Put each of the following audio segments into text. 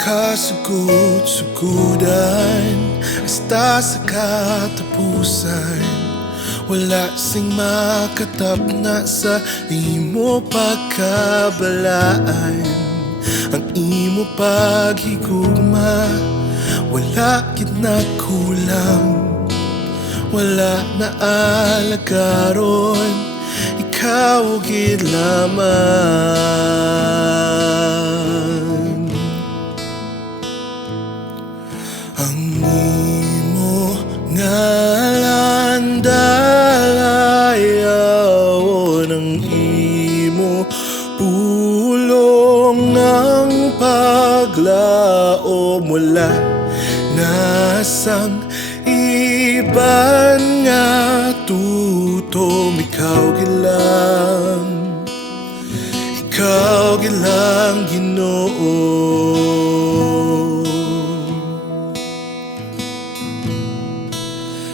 Kasugod-sugudan hasta sa katapusan. Wala sing makatapna sa imo pagkabalaan. Ang imo paghigugma wala gid na kulang. Wala na alagaron, ikaw gid lamang. Ang imo ngalan dalayaw ng imo pulong ng paglao mula nasang iban nga tutom. Ikaw gilang Ginoo.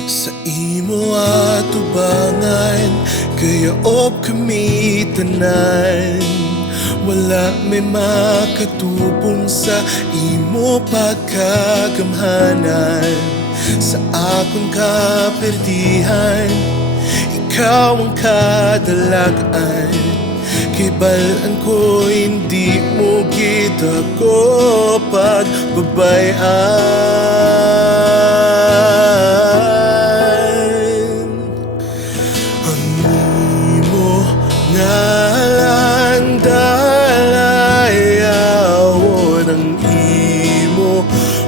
Sa imo atubangan kayaob kami tanan. Wala may makatubong sa imo pagkagamhanan. Sa akong kaperdihan ikaw ang kadalagan. Kay balaan ko hindi mo gid ako pagbabayan. Ang imo ngalan dalayaw ng imo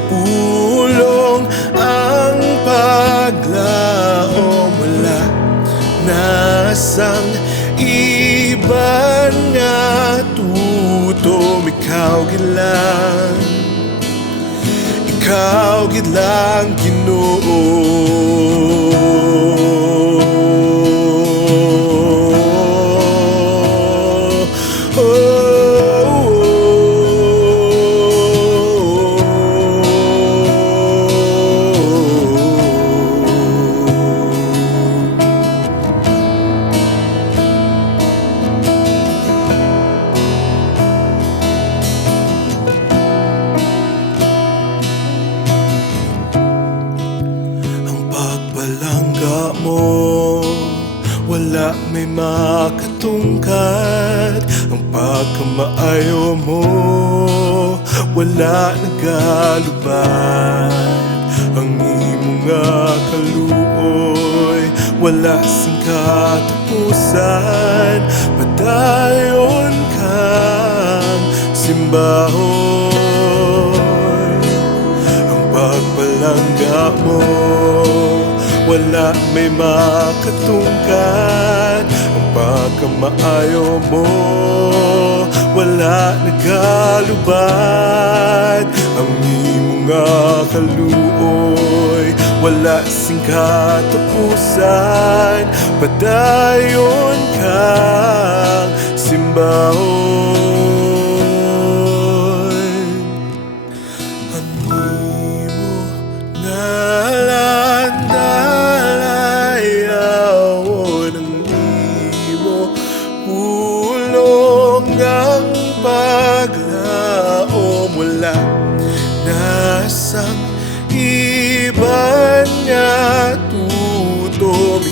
pulong ang paglao mula nasang iban nga tutom. Ikaw gid lang Ginoo. Palangga mo, wala may makatungkad. Ang pagkamaayo mo, wala nagalubad. Ang imo nga kaluoy, wala sing katapusan. Padayon kang simbahon. Ang pagpalangga mo, wala may makatungkad. Ang pagkamaayo mo, wala nagalubad. Ang imo nga kaluoy, wala sing katapusan. Padayon kang simbahon. Ang imo ngalan ang paglao mula nasang iban nga tutom.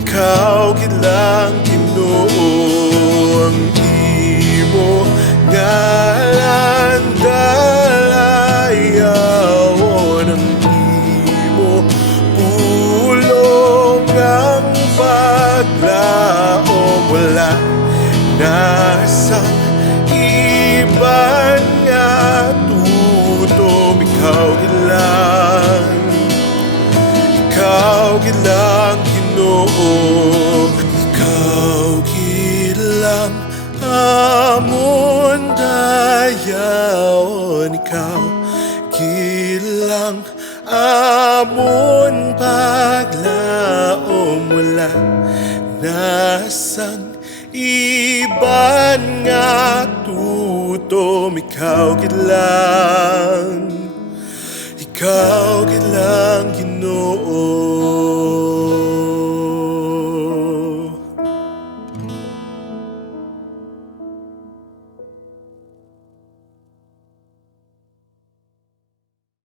Ikaw gid lang Ginoo. Ang imo ngalan dalayaw ng imo pulong ang paglao wala nasang iban nga tutom. Ikaw gid lang Ginoo. Ikaw gid lang amon dayaon. Ikaw gid lang amon paglao mula nasang iban nga tutom. Ikaw gid lang Ginoo.